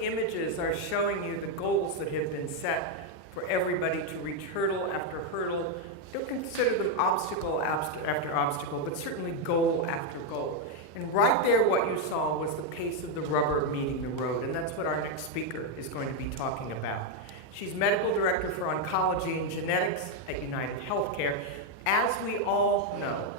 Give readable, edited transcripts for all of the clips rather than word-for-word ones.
images are showing you the goals that have been set for everybody to reach hurdle after hurdle. Don't consider them obstacle after obstacle, but certainly goal after goal. And right there what you saw was the pace of the rubber meeting the road, and that's what our next speaker is going to be talking about. She's Medical Director for Oncology and Genetics at United Healthcare. As we all know,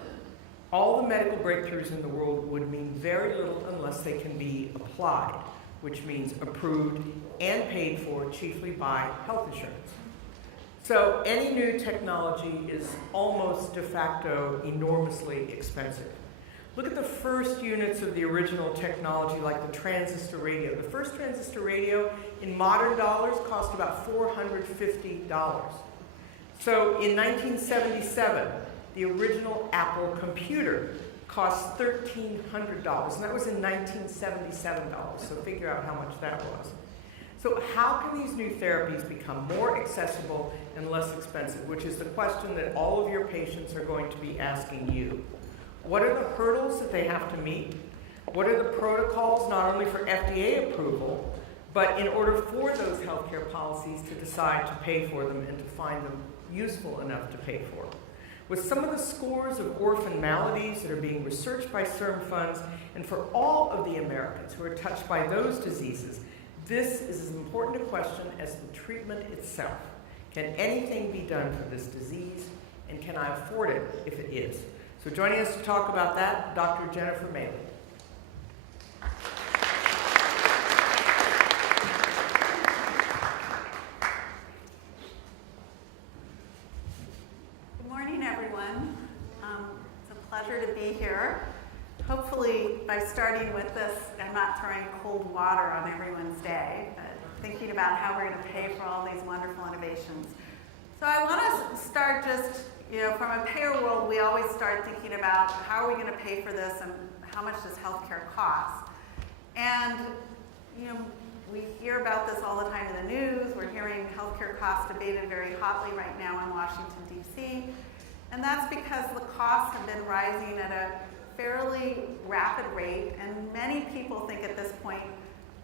all the medical breakthroughs in the world would mean very little unless they can be applied, which means approved and paid for chiefly by health insurance. So any new technology is almost de facto enormously expensive. Look at the first units of the original technology, like the transistor radio. The first transistor radio in modern dollars cost about $450. So in 1977, the original Apple computer cost $1,300, and that was in 1977 dollars, so figure out how much that was. So how can these new therapies become more accessible and less expensive, which is the question that all of your patients are going to be asking you. What are the hurdles that they have to meet? What are the protocols, not only for FDA approval, but in order for those healthcare policies to decide to pay for them and to find them useful enough to pay for? With some of the scores of orphan maladies that are being researched by CIRM funds, and for all of the Americans who are touched by those diseases, this is as important a question as the treatment itself. Can anything be done for this disease, and can I afford it if it is? So joining us to talk about that, Dr. Jennifer Malin. Good morning, everyone. It's a pleasure to be here. Hopefully, by starting with this, I'm not throwing cold water on everyone's day, but thinking about how we're going to pay for all these wonderful innovations. So I want to start just, from a payer world, we always start thinking about how are we going to pay for this and how much does healthcare cost? And, we hear about this all the time in the news. We're hearing healthcare costs debated very hotly right now in Washington, D.C. And that's because the costs have been rising at a fairly rapid rate, and many people think at this point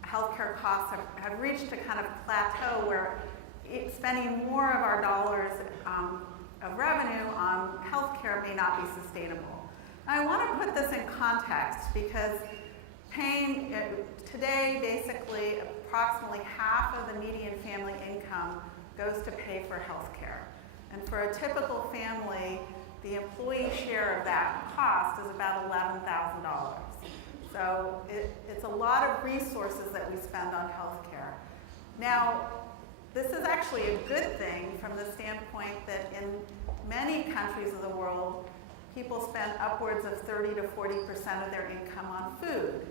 healthcare costs have reached a kind of plateau where spending more of our dollars of revenue on healthcare may not be sustainable. I want to put this in context because paying today, basically approximately half of the median family income goes to pay for healthcare. And for a typical family, the employee share of that cost is about $11,000. So it's a lot of resources that we spend on healthcare. Now, this is actually a good thing from the standpoint that in many countries of the world, people spend upwards of 30 to 40% of their income on food.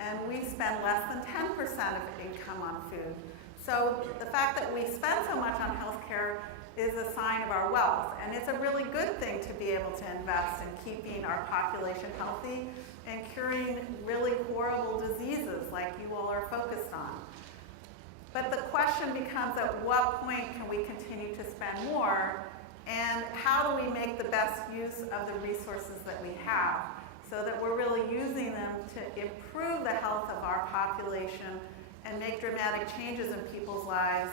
And we spend less than 10% of income on food. So the fact that we spend so much on healthcare is a sign of our wealth. And it's a really good thing to be able to invest in keeping our population healthy and curing really horrible diseases like you all are focused on. But the question becomes, at what point can we continue to spend more, and how do we make the best use of the resources that we have so that we're really using them to improve the health of our population and make dramatic changes in people's lives,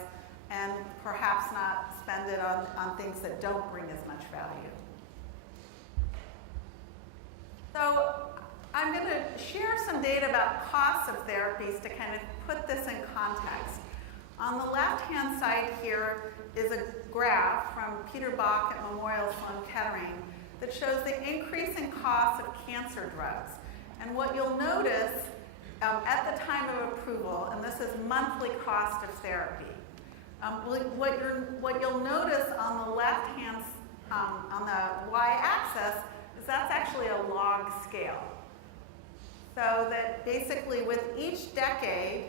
and perhaps not spend it on things that don't bring as much value. So I'm going to share some data about costs of therapies to kind of put this in context. On the left-hand side here is a graph from Peter Bach at Memorial Sloan Kettering that shows the increase in costs of cancer drugs. And what you'll notice at the time of approval, and this is monthly cost of therapy, what you'll notice on the left-hand, on the y-axis, is that's actually a log scale. So that basically with each decade,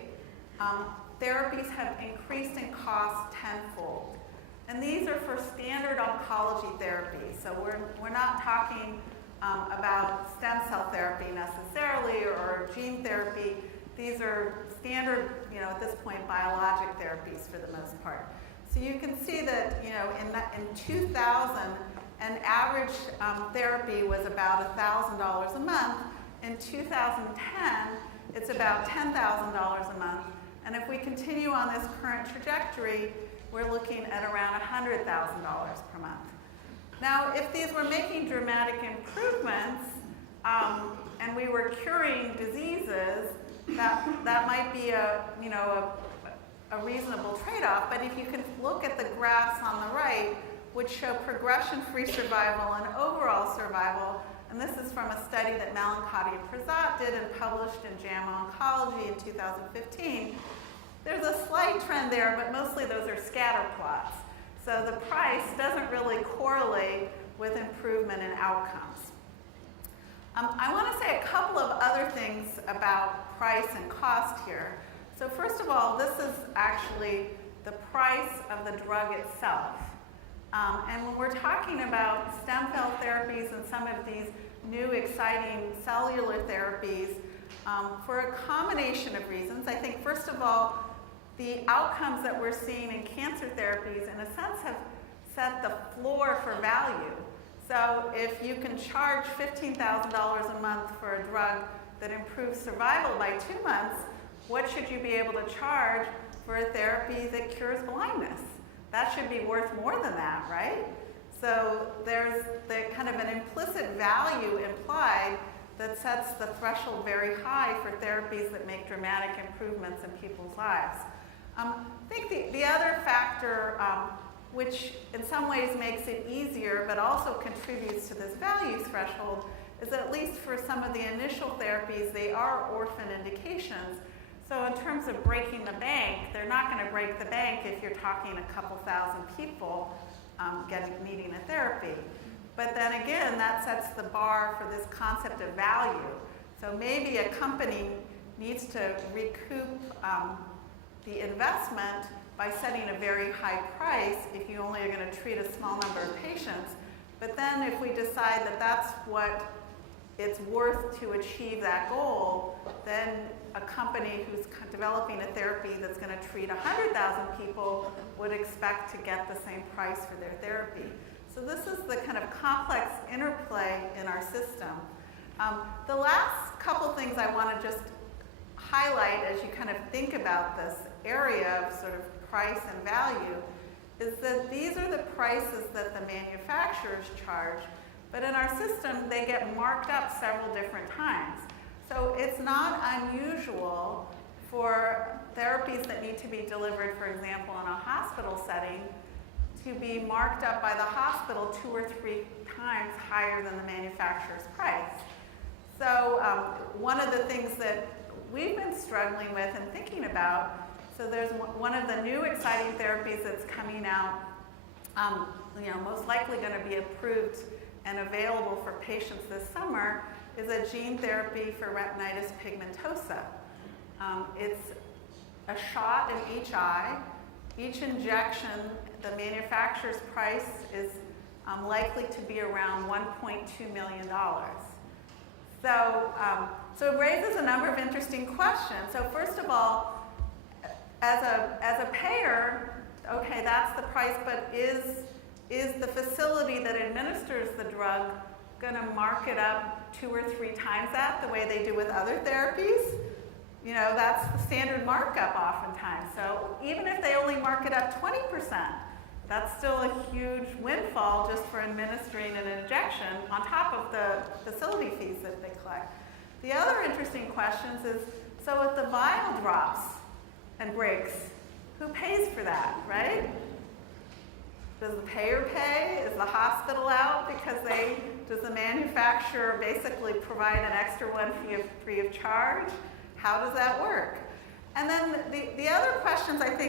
therapies have increased in cost tenfold. And these are for standard oncology therapy. So we're not talking about stem cell therapy necessarily or gene therapy. These are standard, at this point, biologic therapies for the most part. So you can see that, in 2000, an average therapy was about $1,000 a month. In 2010, it's about $10,000 a month. And if we continue on this current trajectory, we're looking at around $100,000 per month. Now, if these were making dramatic improvements, and we were curing diseases, that might be a reasonable trade-off. But if you can look at the graphs on the right, which show progression-free survival and overall survival, and this is from a study that Malin and Prasad did and published in JAMA Oncology in 2015, there's a slight trend there, but mostly those are scatter plots. So the price doesn't really correlate with improvement in outcomes. I want to say a couple of other things about price and cost here. So first of all, this is actually the price of the drug itself. And when we're talking about stem cell therapies and some of these new exciting cellular therapies, for a combination of reasons, I think first of all, the outcomes that we're seeing in cancer therapies in a sense have set the floor for value. So if you can charge $15,000 a month for a drug that improves survival by 2 months, what should you be able to charge for a therapy that cures blindness? That should be worth more than that, right? So there's kind of an implicit value implied that sets the threshold very high for therapies that make dramatic improvements in people's lives. I think the other factor, which in some ways makes it easier but also contributes to this value threshold, is that at least for some of the initial therapies, they are orphan indications. So in terms of breaking the bank, they're not going to break the bank if you're talking a couple thousand people needing a therapy. But then again, that sets the bar for this concept of value. So maybe a company needs to recoup the investment by setting a very high price if you only are going to treat a small number of patients. But then if we decide that that's what it's worth to achieve that goal, then a company who's developing a therapy that's going to treat 100,000 people would expect to get the same price for their therapy. So this is the kind of complex interplay in our system. The last couple things I want to just highlight as you kind of think about this area of sort of price and value is that these are the prices that the manufacturers charge, but in our system they get marked up several different times. So it's not unusual for therapies that need to be delivered, for example, in a hospital setting, to be marked up by the hospital 2 or 3 times higher than the manufacturer's price. So one of the things that we've been struggling with and thinking about, so there's one of the new exciting therapies that's coming out, most likely going to be approved and available for patients this summer, is a gene therapy for retinitis pigmentosa. It's a shot in each eye. Each injection, the manufacturer's price is likely to be around $1.2 million. So it raises a number of interesting questions. So first of all, as a payer, okay, that's the price, but is the facility that administers the drug going to mark it up 2 or 3 times that, the way they do with other therapies? That's the standard markup oftentimes. So even if they only mark it up 20%, that's still a huge windfall just for administering an injection on top of the facility fees that they collect. The other interesting questions is, so if the vial drops and breaks, who pays for that, right? Does the payer pay? Is the hospital out because does the manufacturer basically provide an extra one free of charge? How does that work? And then the other questions I think